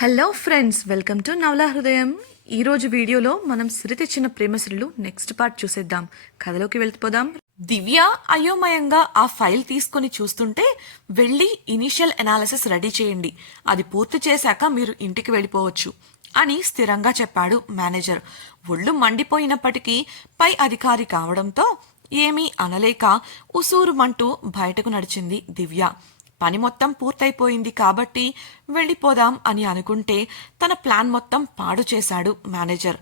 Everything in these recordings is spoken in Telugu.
హలో ఫ్రెండ్స్, వెల్కమ్ టు నవలా హృదయం. ఈరోజు వీడియోలో మనం సిరి తెచ్చిన ప్రేమశ్రీలు నెక్స్ట్ పార్ట్ చూసేద్దాం. కథలోకి వెళ్ళిపోదాం. దివ్య అయోమయంగా ఆ ఫైల్ తీసుకుని చూస్తుంటే, వెళ్ళి ఇనీషియల్ అనాలిసిస్ రెడీ చేయండి, అది పూర్తి చేశాక మీరు ఇంటికి వెళ్ళిపోవచ్చు అని స్థిరంగా చెప్పాడు మేనేజర్. ఒళ్ళు మండిపోయినప్పటికీ పై అధికారి కావడంతో ఏమీ అనలేక ఉసూరుమంటూ బయటకు నడిచింది దివ్య. పని మొత్తం పూర్తయిపోయింది కాబట్టి వెళ్ళిపోదాం అని అనుకుంటే తన ప్లాన్ మొత్తం పాడు చేశాడు మేనేజర్.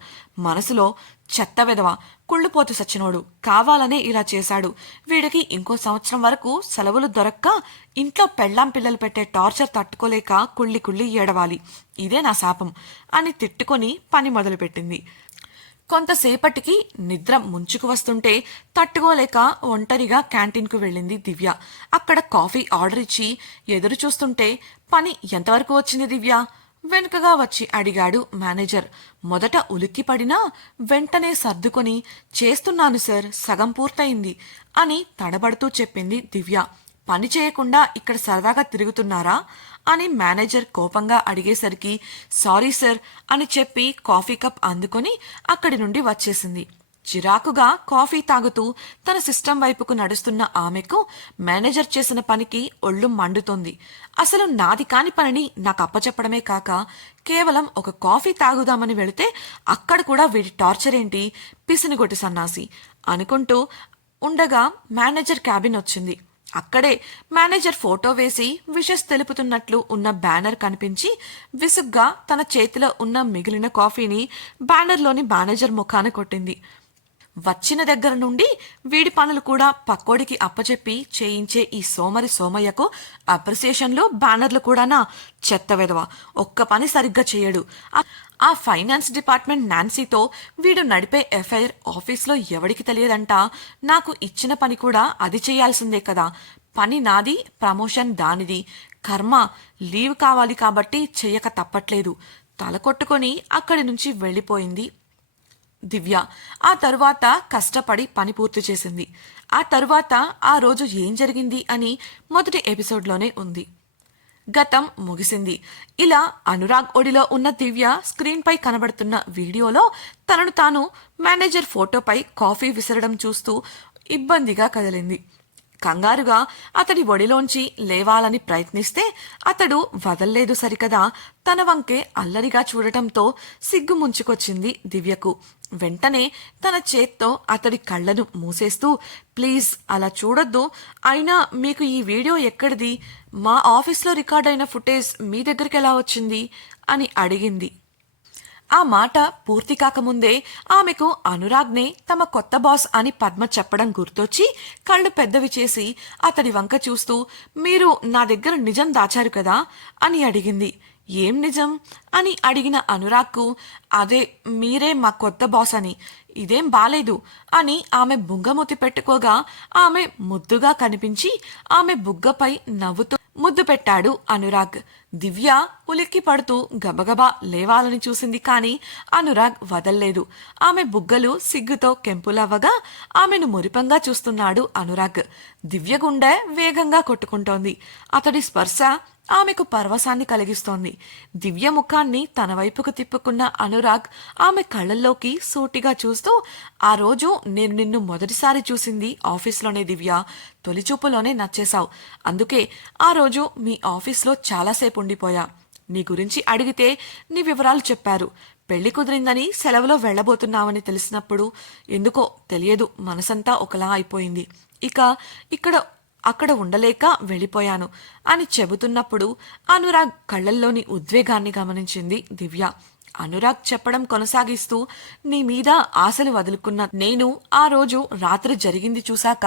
మనసులో చెత్త వెధవ, కుళ్ళుపోతు సచ్చినోడు, కావాలనే ఇలా చేశాడు, వీడికి ఇంకో సంవత్సరం వరకు సెలవులు దొరక్క ఇంట్లో పెళ్ళాం పిల్లలు పెట్టే టార్చర్ తట్టుకోలేక కుళ్ళి కుళ్ళి ఏడవాలి, ఇదే నా శాపం అని తిట్టుకొని పని మొదలుపెట్టింది. కొంతసేపటికి నిద్ర ముంచుకు వస్తుంటే తట్టుకోలేక ఒంటరిగా క్యాంటీన్కు వెళ్ళింది దివ్య. అక్కడ కాఫీ ఆర్డర్ ఇచ్చి ఎదురు చూస్తుంటే, పని ఎంతవరకు వచ్చింది దివ్య? వెనుకగా వచ్చి అడిగాడు మేనేజర్. మొదట ఉలిక్కిపడినా వెంటనే సర్దుకొని, చేస్తున్నాను సార్, సగం పూర్తయింది అని తడబడుతూ చెప్పింది దివ్య. పని చేయకుండా ఇక్కడ సరదాగా తిరుగుతున్నారా అని మేనేజర్ కోపంగా అడిగేసరికి, సారీ సార్ అని చెప్పి కాఫీ కప్ అందుకొని అక్కడి నుండి వచ్చేసింది. చిరాకుగా కాఫీ తాగుతూ తన సిస్టం వైపుకు నడుస్తున్న ఆమెకు మేనేజర్ చేసిన పనికి ఒళ్ళు మండుతోంది. అసలు నాది కాని పనిని నాకు అప్పచెప్పడమే కాక కేవలం ఒక కాఫీ తాగుదామని వెళితే అక్కడ కూడా వీడి టార్చర్ ఏంటి, పిసినిగొట్టి సన్నాసి అనుకుంటూ ఉండగా మేనేజర్ క్యాబిన్ వచ్చింది. అక్కడే మేనేజర్ ఫోటో వేసి విషెస్ తెలుపుతున్నట్లు ఉన్న బ్యానర్ కనిపించి విసుగ్గా తన చేతిలో ఉన్న మిగిలిన కాఫీని బ్యానర్లోని మేనేజర్ ముఖాన కొట్టింది. వచ్చిన దగ్గర నుండి వీడి పనులు కూడా పక్కోడికి అప్పచెప్పి చేయించే ఈ సోమరి సోమయ్యకు అప్రిసియేషన్లు బ్యానర్లు కూడానా? చెత్త వెధవ, ఒక్క పని సరిగ్గా చేయడు. ఆ ఫైనాన్స్ డిపార్ట్మెంట్ నాన్సీతో వీడు నడిపే ఎఫ్ఐఆర్ ఆఫీస్లో ఎవడికి తెలియదంట. నాకు ఇచ్చిన పని కూడా అది చేయాల్సిందే కదా. పని నాది, ప్రమోషన్ దానిది. కర్మ, లీవ్ కావాలి కాబట్టి చెయ్యక తప్పట్లేదు. తల కొట్టుకొని అక్కడి నుంచి వెళ్ళిపోయింది దివ్య. ఆ తరువాత కష్టపడి పని పూర్తి చేసింది. ఆ తరువాత ఆ రోజు ఏం జరిగింది అని మొదటి ఎపిసోడ్లోనే ఉంది. గతం ముగిసింది. ఇలా అనురాగ్ ఒడిలో ఉన్న దివ్య స్క్రీన్ పై కనబడుతున్న వీడియోలో తనను తాను మేనేజర్ ఫోటోపై కాఫీ విసరడం చూస్తూ ఇబ్బందిగా కదిలింది. కంగారుగా అతడి ఒడిలోంచి లేవాలని ప్రయత్నిస్తే అతడు వదల్లేదు సరికదా. తన వంకే అల్లరిగా చూడటంతో సిగ్గు ముంచుకొచ్చింది దివ్యకు. వెంటనే తన చేత్తో అతడి కళ్లను మూసేస్తూ, ప్లీజ్ అలా చూడొద్దు, అయినా మీకు ఈ వీడియో ఎక్కడిది? మా ఆఫీస్లో రికార్డైన ఫుటేజ్ మీ దగ్గరికి ఎలా వచ్చింది అని అడిగింది. ఆ మాట పూర్తి కాకముందే ఆమెకు అనురాగ్నే తమ కొత్త బాస్ అని పద్మ చెప్పడం గుర్తొచ్చి కళ్ళు పెద్దవి చేసి అతడి వంక చూస్తూ, మీరు నా దగ్గర నిజం దాచారు కదా అని అడిగింది. ఏం నిజం అని అడిగిన అనురాగ్కు, అదే మీరే మా కొత్త బాస్ అని. ఇదేం బాలేదు అని ఆమె బుంగమూతి పెట్టుకోగా ఆమె ముద్దుగా కనిపించి ఆమె బుగ్గపై నవ్వుతూ ముద్దు పెట్టాడు అనురాగ్. దివ్య ఉలిక్కి పడుతూ గబగబా లేవాలని చూసింది, కాని అనురాగ్ వదల్లేదు. ఆమె బుగ్గలు సిగ్గుతో కెంపులవ్వగా ఆమెను మురిపంగా చూస్తున్నాడు అనురాగ్. దివ్య గుండె వేగంగా కొట్టుకుంటోంది. అతడి స్పర్శ ఆమెకు పరవశాన్ని కలిగిస్తోంది. దివ్య ముఖాన్ని తన వైపుకు తిప్పుకున్న అనురాగ్ ఆమె కళ్ళల్లోకి సూటిగా చూస్తూ, ఆ రోజు నేను నిన్ను మొదటిసారి చూసింది ఆఫీస్లోనే దివ్య. తొలిచూపులోనే నచ్చేశావు. అందుకే ఆ రోజు మీ ఆఫీస్లో చాలాసేపు ఉండిపోయా. నీ గురించి అడిగితే నీ వివరాలు చెప్పారు. పెళ్లి కుదిరిందని, సెలవులో వెళ్లబోతున్నావని తెలిసినప్పుడు ఎందుకో తెలియదు, మనసంతా ఒకలా అయిపోయింది. అక్కడ ఉండలేక వెళ్ళిపోయాను అని చెబుతున్నప్పుడు అనురాగ్ కళ్లల్లోని ఉద్వేగాన్ని గమనించింది దివ్య. అనురాగ్ చెప్పడం కొనసాగిస్తూ, నీ మీద ఆశలు వదులుకున్న నేను ఆ రోజు రాత్రి జరిగింది చూశాక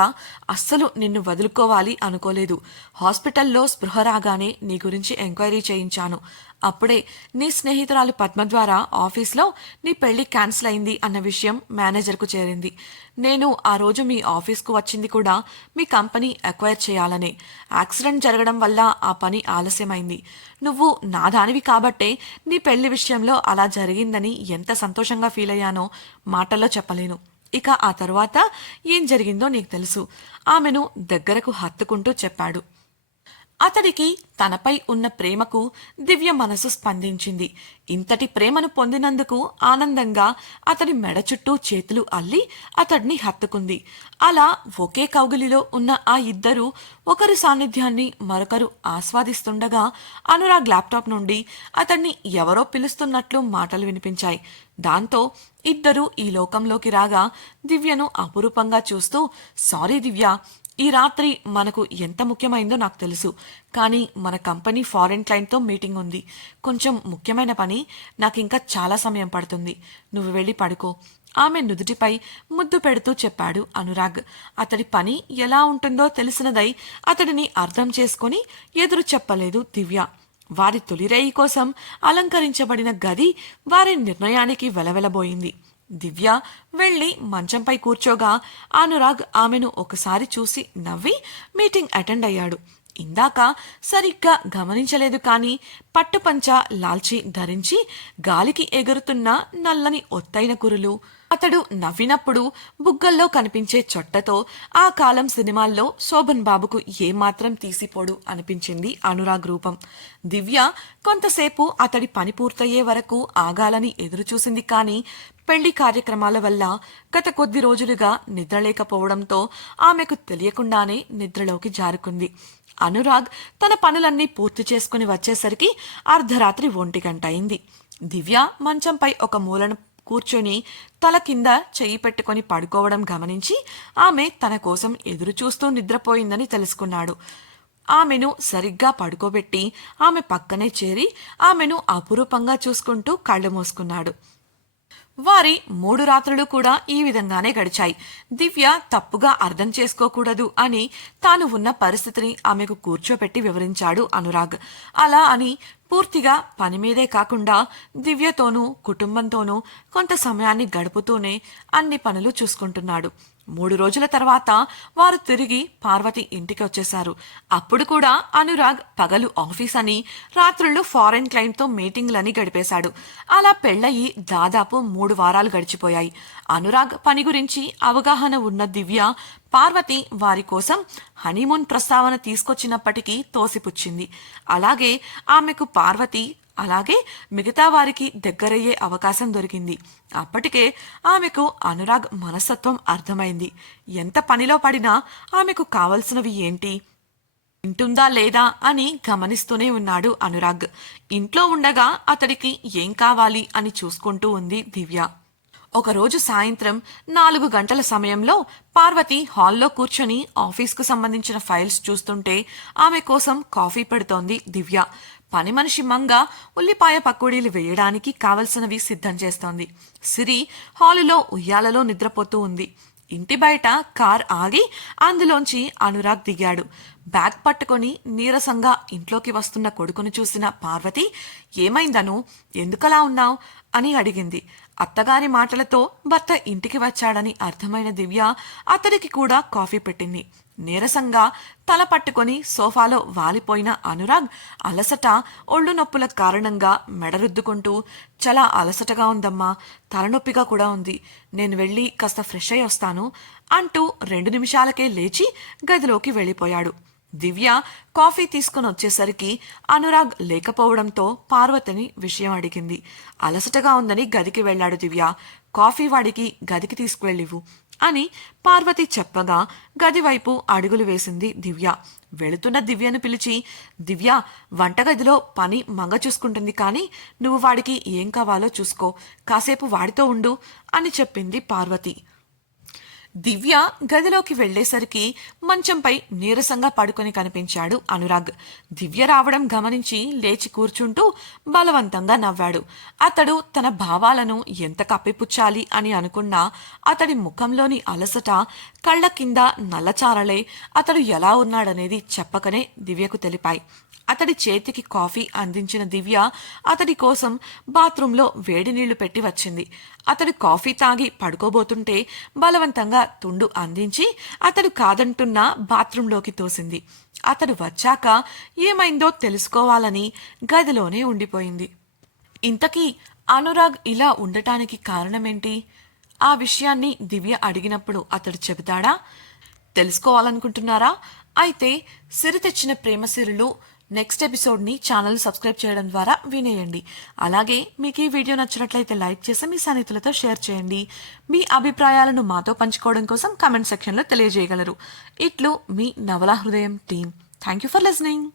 అస్సలు నిన్ను వదులుకోవాలి అనుకోలేదు. హాస్పిటల్లో స్పృహ రాగానే నీ గురించి ఎంక్వైరీ చేయించాను. అప్పుడే నీ స్నేహితురాలు పద్మ ద్వారా ఆఫీస్లో నీ పెళ్లి క్యాన్సిల్ అయింది అన్న విషయం మేనేజర్కు చేరింది. నేను ఆ రోజు మీ ఆఫీస్కు వచ్చింది కూడా మీ కంపెనీ అక్వైర్ చేయాలనే. యాక్సిడెంట్ జరగడం వల్ల ఆ పని ఆలస్యమైంది. నువ్వు నా దానివి కాబట్టే నీ పెళ్లి విషయంలో అలా జరిగిందని ఎంత సంతోషంగా ఫీల్ అయ్యానో మాటల్లో చెప్పలేను. ఇక ఆ తరువాత ఏం జరిగిందో నీకు తెలుసు. ఆమెను దగ్గరకు హత్తుకుంటూ చెప్పాడు. అతడికి తనపై ఉన్న ప్రేమకు దివ్య మనసు స్పందించింది. ఇంతటి ప్రేమను పొందినందుకు ఆనందంగా అతడి మెడ చుట్టూ చేతులు అల్లి అతడిని హత్తుకుంది. అలా ఒకే కౌగిలిలో ఉన్న ఆ ఇద్దరు ఒకరి సాన్నిధ్యాన్ని మరొకరు ఆస్వాదిస్తుండగా అనురాగ్ ల్యాప్టాప్ నుండి అతడిని ఎవరో పిలుస్తున్నట్లు మాటలు వినిపించాయి. దాంతో ఇద్దరూ ఈ లోకంలోకి రాగా దివ్యను అపురూపంగా చూస్తూ, సారీ దివ్య, ఈ రాత్రి మనకు ఎంత ముఖ్యమైందో నాకు తెలుసు. కానీ మన కంపెనీ ఫారెన్ క్లయింట్తో మీటింగ్ ఉంది. కొంచెం ముఖ్యమైన పని. నాకింకా చాలా సమయం పడుతుంది. నువ్వు వెళ్ళి పడుకో. ఆమె నుదుటిపై ముద్దు పెడుతూ చెప్పాడు అనురాగ్. అతడి పని ఎలా ఉంటుందో తెలిసినదై అతడిని అర్థం చేసుకుని ఎదురు చెప్పలేదు దివ్య. వారి తొలిరేయి కోసం అలంకరించబడిన గది వారి నిర్ణయానికి వెలవెలబోయింది. దివ్య వెళ్లి మంచంపై కూర్చోగా అనురాగ్ ఆమెను ఒకసారి చూసి నవ్వి మీటింగ్ అటెండ్ అయ్యాడు. ఇందాక సరిగ్గా గమనించలేదు కానీ పట్టుపంచ లాల్చి ధరించి గాలికి ఎగురుతున్న నల్లని ఒత్తైన కురులు, అతడు నవ్వినప్పుడు బుగ్గల్లో కనిపించే చొట్టతో ఆ కాలం సినిమాల్లో శోభన్ బాబుకు ఏమాత్రం తీసిపోడు అనిపించింది అనురాగ్ రూపం. దివ్య కొంతసేపు అతడి పని పూర్తయ్యే వరకు ఆగాలని ఎదురుచూసింది కానీ పెళ్లి కార్యక్రమాల వల్ల గత కొద్ది రోజులుగా నిద్రలేకపోవడంతో ఆమెకు తెలియకుండానే నిద్రలోకి జారుకుంది. అనురాగ్ తన పనులన్నీ పూర్తి చేసుకుని వచ్చేసరికి అర్ధరాత్రి 1 గంట అయింది. దివ్య మంచంపై ఒక మూలను కూర్చొని తల కింద చెయ్యి పెట్టుకుని పడుకోవడం గమనించి ఆమె తన కోసం ఎదురుచూస్తూ నిద్రపోయిందని తెలుసుకున్నాడు. ఆమెను సరిగ్గా పడుకోబెట్టి ఆమె పక్కనే చేరి ఆమెను అపురూపంగా చూసుకుంటూ కళ్ళు మూసుకున్నాడు. వారి 3 రాత్రులు కూడా ఈ విధంగానే గడిచాయి. దివ్య తప్పుగా అర్థం చేసుకోకూడదు అని తాను ఉన్న పరిస్థితిని ఆమెకు కూర్చోపెట్టి వివరించాడు అనురాగ్. అలా అని పూర్తిగా పని మీదే కాకుండా దివ్యతోనూ కుటుంబంతోనూ కొంత సమయాన్ని గడుపుతూనే అన్ని పనులు చూసుకుంటున్నాడు. 3 రోజుల తర్వాత వారు తిరిగి పార్వతి ఇంటికి వచ్చేశారు. అప్పుడు కూడా అనురాగ్ పగలు ఆఫీస్ అని, రాత్రుళ్ళు ఫారెన్ క్లయింట్తో మీటింగ్లని గడిపేశాడు. అలా పెళ్లయి దాదాపు 3 వారాలు గడిచిపోయాయి. అనురాగ్ పని గురించి అవగాహన ఉన్న దివ్య పార్వతి వారి కోసం హనీమూన్ ప్రస్తావన తీసుకొచ్చినప్పటికీ తోసిపుచ్చింది. అలాగే ఆమెకు పార్వతి అలాగే మిగతా వారికి దగ్గరయ్యే అవకాశం దొరికింది. అప్పటికే ఆమెకు అనురాగ్ మనస్తత్వం అర్థమైంది. ఎంత పనిలో పడినా ఆమెకు కావలసినవి ఏంటి, వింటుందా లేదా అని గమనిస్తూనే ఉన్నాడు అనురాగ్. ఇంట్లో ఉండగా అతడికి ఏం కావాలి అని చూసుకుంటూ ఉంది దివ్య. ఒకరోజు సాయంత్రం 4 గంటల సమయంలో పార్వతి హాల్లో కూర్చొని ఆఫీస్కు సంబంధించిన ఫైల్స్ చూస్తుంటే ఆమె కోసం కాఫీ పెడుతోంది దివ్య. పని మనిషి మంగ ఉల్లిపాయ పకోడీలు వేయడానికి కావలసినవి సిద్ధం చేస్తోంది. సిరి హాలులో ఉయ్యాలలో నిద్రపోతూ ఉంది. ఇంటి బయట కార్ ఆగి అందులోంచి అనురాగ్ దిగాడు. బ్యాగ్ పట్టుకొని నీరసంగా ఇంట్లోకి వస్తున్న కొడుకును చూసిన పార్వతి, ఏమైందను, ఎందుకలా ఉన్నావు అని అడిగింది. అత్తగారి మాటలతో భర్త ఇంటికి వచ్చాడని అర్థమైన దివ్య అతడికి కూడా కాఫీ పెట్టింది. నీరసంగా తల పట్టుకొని సోఫాలో వాలిపోయిన అనురాగ్ అలసట, ఒళ్ళు నొప్పుల కారణంగా మెడరుద్దుకుంటూ, చాలా అలసటగా ఉందమ్మా, తలనొప్పిగా కూడా ఉంది, నేను వెళ్ళి కాస్త ఫ్రెష్ అయి వస్తాను అంటూ 2 నిమిషాలకే లేచి గదిలోకి వెళ్ళిపోయాడు. దివ్య కాఫీ తీసుకుని వచ్చేసరికి అనురాగ్ లేకపోవడంతో పార్వతిని విషయం అడిగింది. అలసటగా ఉందని గదికి వెళ్లాడు దివ్య. కాఫీ వాడికి గదికి తీసుకువెళ్ళివు అని పార్వతి చెప్పగా గది వైపు అడుగులు వేసింది దివ్య. వెళుతున్న దివ్యను పిలిచి, దివ్య, వంటగదిలో పని మంగ చూసుకుంటుంది కానీ నువ్వు వాడికి ఏం కావాలో చూసుకో, కాసేపు వాడితో ఉండు అని చెప్పింది పార్వతి. దివ్య గదిలోకి వెళ్లేసరికి మంచంపై నీరసంగా పడుకొని కనిపించాడు అనురాగ్. దివ్య రావడం గమనించి లేచి కూర్చుంటూ బలవంతంగా నవ్వాడు. అతడు తన భావాలను ఎంత కప్పిపుచ్చాలి అని అనుకున్నా అతడి ముఖంలోని అలసట, కళ్ల కింద నల్లచారలే అతడు ఎలా ఉన్నాడనేది చెప్పకనే దివ్యకు తెలిపాయి. అతడి చేతికి కాఫీ అందించిన దివ్య అతడి కోసం బాత్రూంలో వేడి నీళ్లు పెట్టి వచ్చింది. అతడు కాఫీ తాగి పడుకోబోతుంటే బలవంతంగా తుండు అందించి అతడు కాదంటున్నా బాత్రూంలోకి తోసింది. అతడు వచ్చాక ఏమైందో తెలుసుకోవాలని గదిలోనే ఉండిపోయింది. ఇంతకీ అనురాగ్ ఇలా ఉండటానికి కారణమేంటి? ఆ విషయాన్ని దివ్య అడిగినప్పుడు అతడు చెబుతాడా? తెలుసుకోవాలనుకుంటున్నారా? అయితే సిరి తెచ్చిన ప్రేమ సిరులు నెక్స్ట్ ఎపిసోడ్ని ఛానల్ సబ్స్క్రైబ్ చేయడం ద్వారా వినేయండి. అలాగే మీకు ఈ వీడియో నచ్చినట్లయితే లైక్ చేసి మీ స్నేహితులతో షేర్ చేయండి. మీ అభిప్రాయాలను మాతో పంచుకోవడం కోసం కామెంట్ సెక్షన్లో తెలియజేయగలరు. ఇట్లు మీ నవలా హృదయం team. Thank you for listening.